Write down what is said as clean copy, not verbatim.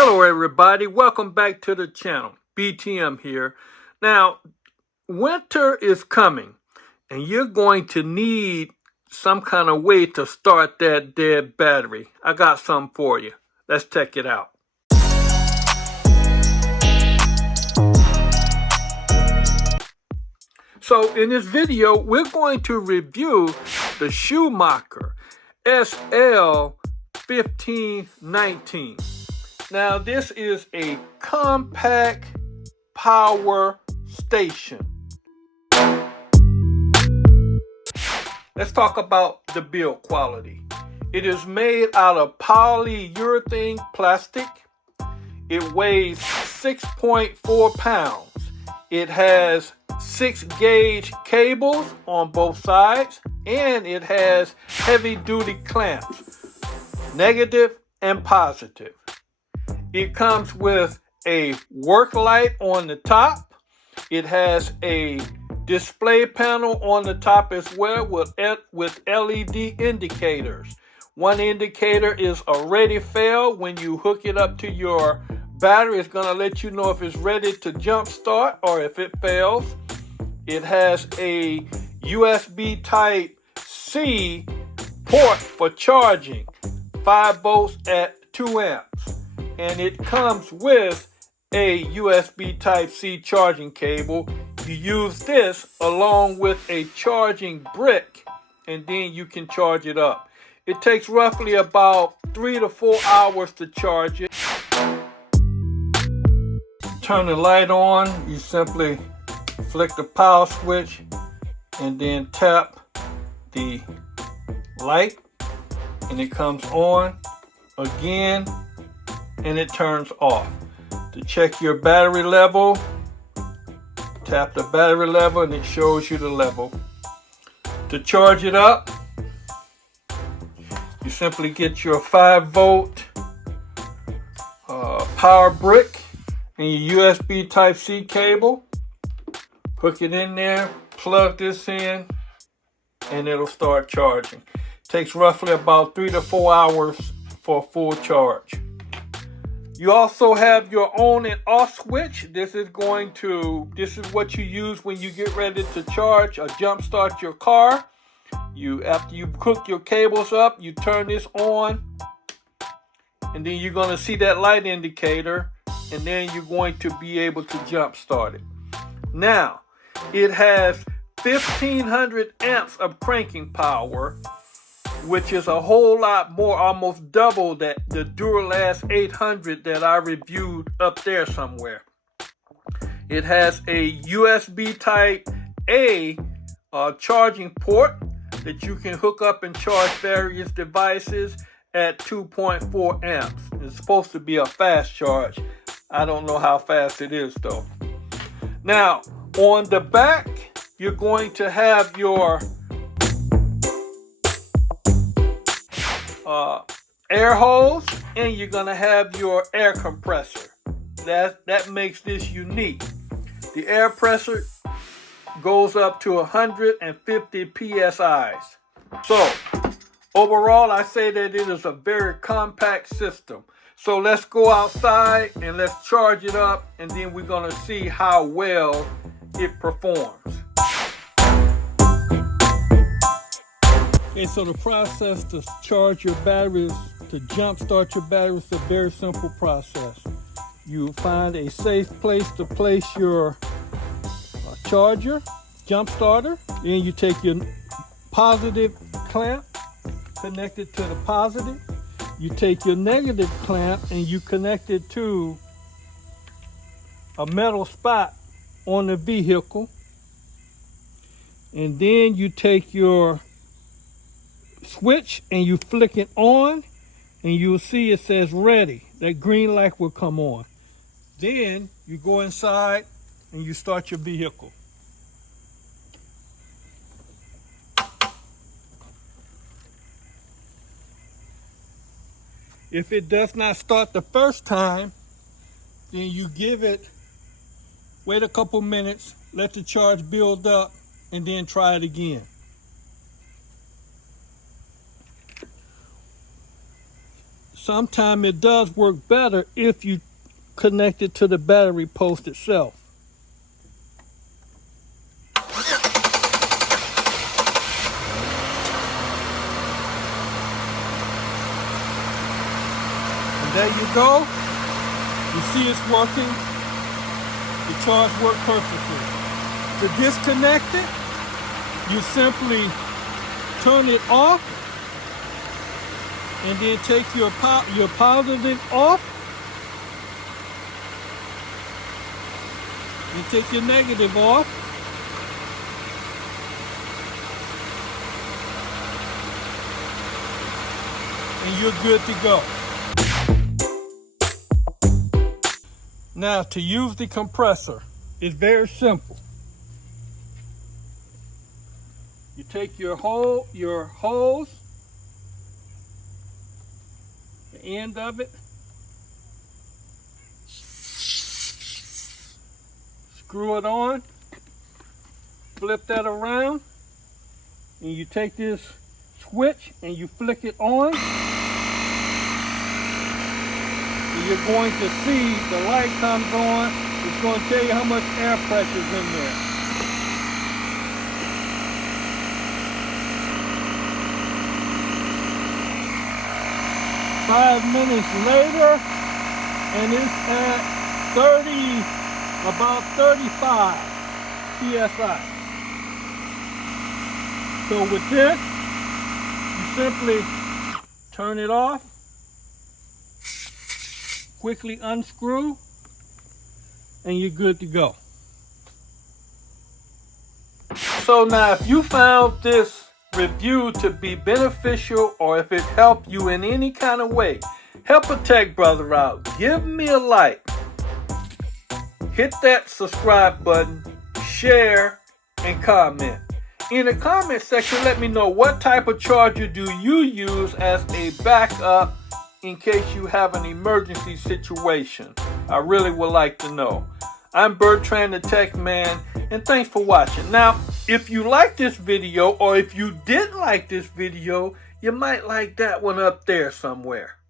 Hello everybody, welcome back to the channel. BTM here. Now, winter is coming and you're going to need some kind of way to start that dead battery. I got some for you. Let's check it out. So in this video, we're going to review the Schumacher SL1519. Now this is a compact power station. Let's talk about the build quality. It is made out of polyurethane plastic. It weighs 6.4 pounds. It has 6-gauge cables on both sides, and it has heavy-duty clamps, negative and positive. It comes with a work light on the top. It has a display panel on the top as well with LED indicators. One indicator is a ready fail. When you hook it up to your battery, it's going to let you know if it's ready to jump start or if it fails. It has a USB Type-C port for charging, 5 volts at 2 amps. And it comes with a USB Type-C charging cable. You use this along with a charging brick, and then you can charge it up. It takes roughly about 3 to 4 hours to charge it. Turn the light on, you simply flick the power switch and then tap the light and it comes on again and it turns off. To check your battery level, tap the battery level and it shows you the level. To charge it up, you simply get your 5-volt power brick and your USB Type-C cable, hook it in there, plug this in, and it'll start charging. Takes roughly about 3 to 4 hours for a full charge. You also have your on and off switch. This is what you use when you get ready to charge or jump start your car. After you hook your cables up, you turn this on, and then you're going to see that light indicator, and then you're going to be able to jump start it. Now, it has 1500 amps of cranking power, which is a whole lot more, almost double the BUTURE 800 that I reviewed up there somewhere. It has a USB Type-A charging port that you can hook up and charge various devices at 2.4 amps. It's supposed to be a fast charge. I don't know how fast it is though. Now, on the back, you're going to have your air hose, and you're going to have your air compressor. That makes this unique. The air compressor goes up to 150 psi's. So, overall, I say that it is a very compact system. So let's go outside and let's charge it up, and then we're going to see how well it performs. Okay, so the process to charge your batteries, to jump start your batteries, is a very simple process. You find a safe place to place your charger, jump starter. Then you take your positive clamp, connect it to the positive. You take your negative clamp and you connect it to a metal spot on the vehicle. And then you take your switch and you flick it on, and you'll see it says ready. That green light will come on. Then you go inside and you start your vehicle. If it does not start the first time, then you wait a couple minutes, let the charge build up, and then try it again. sometimes it does work better if you connect it to the battery post itself. And there you go. You see it's working. The charge worked perfectly. To disconnect it, you simply turn it off and then take your positive off and take your negative off. And you're good to go. Now, to use the compressor, it's very simple. You take your hose, the end of it, screw it on, flip that around, and you take this switch and you flick it on. You're going to see the light comes on. It's going to tell you how much air pressure is in there. Five minutes later, and it's at about 35 psi. So with this, you simply turn it off. Quickly unscrew, and you're good to go. So now, if you found this review to be beneficial, or if it helped you in any kind of way, help a tech brother out. Give me a like. Hit that subscribe button, share, and comment. In the comment section, let me know what type of charger do you use as a backup in case you have an emergency situation. I really would like to know. I'm Bertrand the Tech Man, and thanks for watching. Now, if you like this video, or if you didn't like this video, you might like that one up there somewhere.